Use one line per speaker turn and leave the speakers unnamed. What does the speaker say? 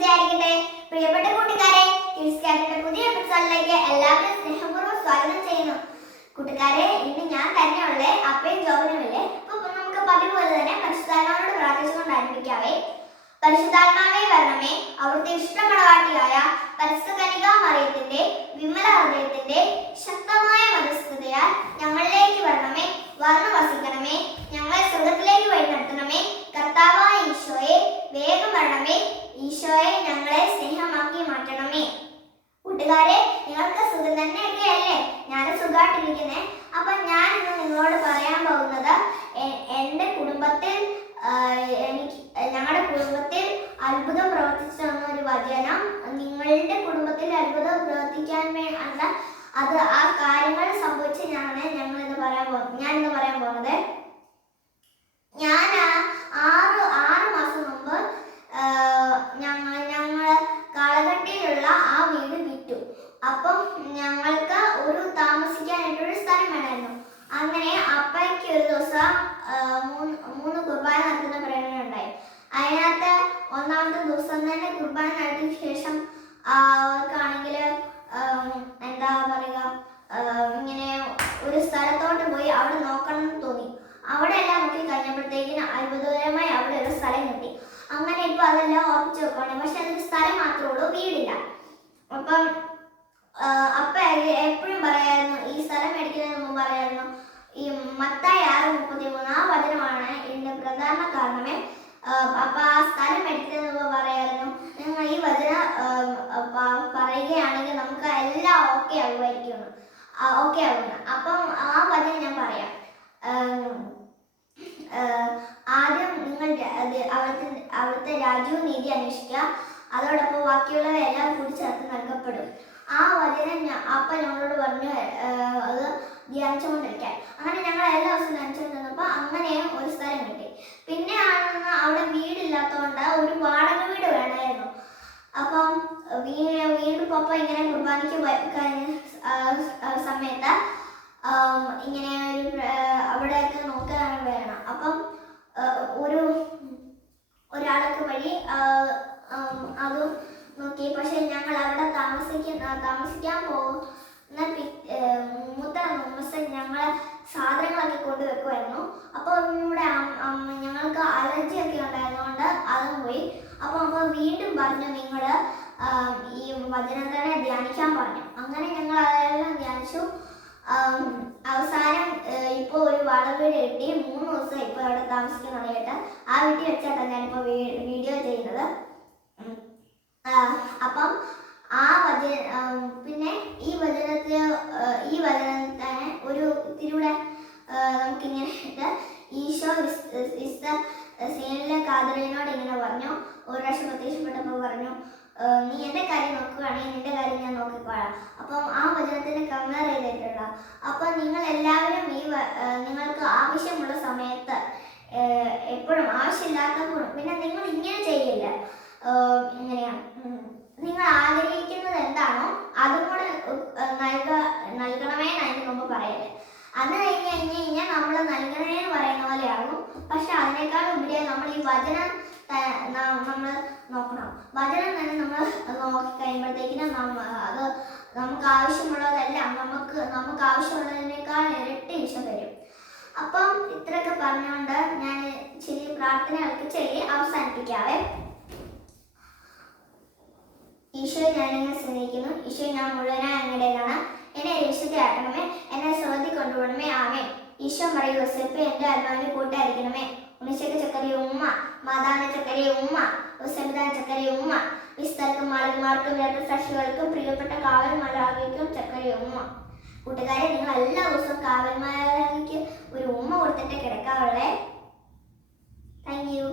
വിശുദ്ധയായിരിക്കട്ടെ പ്രിയപ്പെട്ട കൂട്ടുകാരെ പുതിയ എപ്പിസോഡിലേക്ക് എല്ലാവരും സ്നേഹപൂർവം സ്വാഗതം ചെയ്യുന്നു. കൂട്ടുകാരെ ഇന്ന് ഞാൻ തന്നെയുള്ള അപ്പയും ജോബനുമില്ലേ അപ്പൊ നമുക്ക് പതിവ് പോലെ തന്നെ പരിശുദ്ധാത്മാവിനോട് പ്രാർത്ഥിച്ചുകൊണ്ട് ആരംഭിക്കാവേ. പരിശുദ്ധാത്മാവേ വരണമേ. അവിടുത്തെ ഇഷ്ടപ്പെടവാട്ടിയായ പരിശുദ്ധ മറിയത്തിന്റെ വിമല ഹൃദയത്തിന്റെ ശക്തമായ മതസ്ഥതയാൽ ഞങ്ങളിലേക്ക് വരണമേ. വന്നു വസിക്കണമേ. ഞങ്ങളെ സ്വർഗത്തിലേക്ക് വഴി നടത്തണമേ കർത്താവായ ഈശോയെ വേഗം വരണമേ. ഈശോയെ ഞങ്ങളെ സ്നേഹമാക്കി മാറ്റണമേ. കൂട്ടുകാരെ നിങ്ങൾക്ക് സുഖം തന്നെയൊക്കെ അല്ലേ ഞാൻ സുഖമായിട്ടിരിക്കുന്നേ. അപ്പൊ ഞാൻ ഇന്ന് നിങ്ങളോട് പറയാൻ പോകുന്നത് എന്റെ കുടുംബത്തിൽ എനിക്ക് ഞങ്ങളുടെ കുടുംബത്തിൽ അത്ഭുതം പ്രവർത്തിച്ചു തന്ന ഒരു വചനം നിങ്ങളുടെ കുടുംബത്തിൽ അത്ഭുതം പ്രവർത്തിക്കാൻ വേണ്ട അത് ആ കാര്യങ്ങൾ സംഭവിച്ച് ഞാനാണ് ഞങ്ങൾ ഇന്ന് പറയാൻ പോകുന്നത് ഞാൻ ഇന്ന് പറയാൻ പോകുന്നത് ഞാൻ ആറ് ആറ് മാസം മുമ്പ് ആ, ഞങ്ങൾ ഞങ്ങൾ കാളകട്ടിയിലുള്ള ആ വീട് വിറ്റു അപ്പം ഞങ്ങൾക്ക് ഒരു താമസിക്കാനായിട്ടൊരു സ്ഥലം വേണമായിരുന്നു അങ്ങനെ അപ്പയ്ക്ക് ഒരു ദിവസം മൂന്ന് മൂന്ന് കുർബാന നടത്തുന്ന പ്രേരണ ഉണ്ടായി. അതിനകത്ത് ഒന്നാമത്തെ ദിവസം തന്നെ കുർബാന നടത്തിയ ശേഷം അവർക്കാണെങ്കിൽ എന്താ പറയുക ഇങ്ങനെ ഒരു സ്ഥലത്തോട്ട് പോയി അവിടെ നോക്കണം എന്ന് തോന്നി. അവിടെ എല്ലാം നോക്കി കഴിഞ്ഞപ്പോഴത്തേക്കിന് അത്ഭുതകരമായി അവിടെ ഒരു സ്ഥലം കിട്ടി. അങ്ങനെ ഇപ്പൊ അതെല്ലാം ഉറപ്പിച്ചു വെക്കുകയാണ് പക്ഷെ അതൊരു സ്ഥലം മാത്രമേ ഉള്ളൂ വീടില്ല. അപ്പം അപ്പ എപ്പോഴും പറയായിരുന്നു ഈ സ്ഥലം മേടിക്കുന്നതിന് മുമ്പ് പറയായിരുന്നു ഈ മത്തായി ആറ് മുപ്പത്തി മൂന്ന് ആ വചനമാണ് ഇതിന്റെ പ്രധാന കാരണമേ. പാപ്പ ആ സ്ഥലം മുമ്പ് പറയായിരുന്നു. നിങ്ങൾ ഈ വചന പറയുകയാണെങ്കിൽ നമുക്ക് എല്ലാം ഓക്കെ ആകുമായിരിക്കും ഓക്കെ ആകുന്നു അപ്പം ആ വചനം ഞാൻ പറയാം. ആദ്യം നിങ്ങൾ അവിടുത്തെ അവിടുത്തെ രാജ്യവും നീതി അന്വേഷിക്കുക. അതോടൊപ്പം ബാക്കിയുള്ളവയെല്ലാം കൂടി ചേർത്ത് നൽകപ്പെടും. ആ വചനം ഞാൻ അപ്പ ഞങ്ങളോട് പറഞ്ഞു ധ്യാനിച്ചുകൊണ്ടിരിക്കാൻ. അങ്ങനെ ഞങ്ങൾ എല്ലാ ദിവസവും ധ്യാനിച്ചുകൊണ്ടിരുന്നപ്പോൾ അങ്ങനെ ഒരു സ്ഥലം കിട്ടി. പിന്നെ ആണെന്ന് അവിടെ വീടില്ലാത്തതുകൊണ്ട് ഒരു വാടക വീട് വേണമായിരുന്നു. അപ്പം വീ വീട് പപ്പ ഇങ്ങനെ കുർബാനയ്ക്ക് സമയത്ത് ഇങ്ങനെ ഒരു അവിടെയൊക്കെ നോക്കാൻ വേണം. അപ്പം ഒരു ഒരാൾക്ക് വഴി അതും നോക്കി. പക്ഷെ ഞങ്ങൾ അവിടെ താമസിക്കുന്ന താമസിക്കാൻ പോകുന്ന പി- ഏ, മൂത്ത ദിവസം ഞങ്ങളെ സാധനങ്ങളൊക്കെ കൊണ്ടുവെക്കുമായിരുന്നു അപ്പോൾ ഇവിടെ ഞങ്ങൾക്ക് അലർജി ഒക്കെ ഉണ്ടായതുകൊണ്ട് അതും പോയി. അപ്പോൾ അമ്മ വീണ്ടും പറഞ്ഞു നിങ്ങൾ ഈ വചനം തന്നെ ധ്യാനിക്കാൻ പറഞ്ഞു. അങ്ങനെ ഞങ്ങൾ അതെല്ലാം ധ്യാനിച്ചു. അവസാനം ഇപ്പോൾ ഒരു വളവീട് വീട് കിട്ടി. മൂന്ന് ദിവസം ഇപ്പോൾ അവിടെ താമസിക്കുന്നത് കേട്ട്. ആ വീട്ടിൽ വെച്ചാണ് ഞാനിപ്പോൾ വീഡിയോ ചെയ്യുന്നത് ഉം. ആ, അപ്പം ആ വചന ആം, പിന്നെ ഈ ഈ തന്നെ ഒരു ഇതിലൂടെ നമുക്കിങ്ങനെ ഇത് ഈശോ വിസ്- വിസ്ത സീനിലെ കാതലിനോട് ഇങ്ങനെ പറഞ്ഞു. ഒരു പ്രാവശ്യം പ്രത്യക്ഷപ്പെട്ടപ്പോൾ പറഞ്ഞു നീ എന്റെ കാര്യം നോക്കുകയാണെങ്കിൽ നിന്റെ കാര്യം ഞാൻ നോക്കിക്കോളാം. അപ്പം ആ വചനത്തിന് കമ്പയർ ചെയ്തിട്ടുള്ള അപ്പം നിങ്ങൾ എല്ലാവരും ഈ നിങ്ങൾക്ക് ആവശ്യമുള്ള സമയത്ത് എപ്പോഴും ആവശ്യമില്ലാത്തപ്പോഴും പിന്നെ നിങ്ങൾ ഇങ്ങനെ ചെയ്യില്ല? ഇങ്ങനെയാണ്. വചനം നമ്മൾ നോക്കണം. വചനം തന്നെ നമ്മൾ നോക്കി നമ്മ അത് നമുക്ക് ആവശ്യമുള്ളതെല്ലാം നമുക്ക് നമുക്ക് ആവശ്യമുള്ളതിനേക്കാൾ ഇരട്ടി ഇഷ്ടം തരും. അപ്പം ഇത്രയൊക്കെ പറഞ്ഞുകൊണ്ട് ഞാൻ ചെറിയ പ്രാർത്ഥനകൾക്ക് ചെറിയ അവസാനിപ്പിക്കാവേ. ഈശോ ഞാനിങ്ങനെ സ്നേഹിക്കുന്നു. ഈശോ ഞാൻ മുഴുവനായി അങ്ങടയിലാണ് എന്നെ രക്ഷിതയാക്കണമേ എന്നെ സ്രോതി കൊണ്ടുപോകണമേ. ആമേ ഈശോ പറയൂ യോസെപ്പ് എന്റെ ആത്മാവിനെ കൂട്ടായിരിക്കണമേ. ഉണിശക്ക് ചക്കരി ഉമ്മ മാതാന ചക്കരി ഉമ്മ യോസെപ്പിതാൻ ചക്കരി ഉമ്മ വിസ്തർക്കും മാളികമാർക്കും രക്തസാക്ഷികൾക്കും പ്രിയപ്പെട്ട കാവൽ മലയാളിക്കും ഉമ്മ. കൂട്ടുകാരെ നിങ്ങൾ എല്ലാ ദിവസവും കാവൽ ഒരു ഉമ്മ കൊടുത്തിട്ട് കിടക്കാവുള്ളേ താങ്ക് യു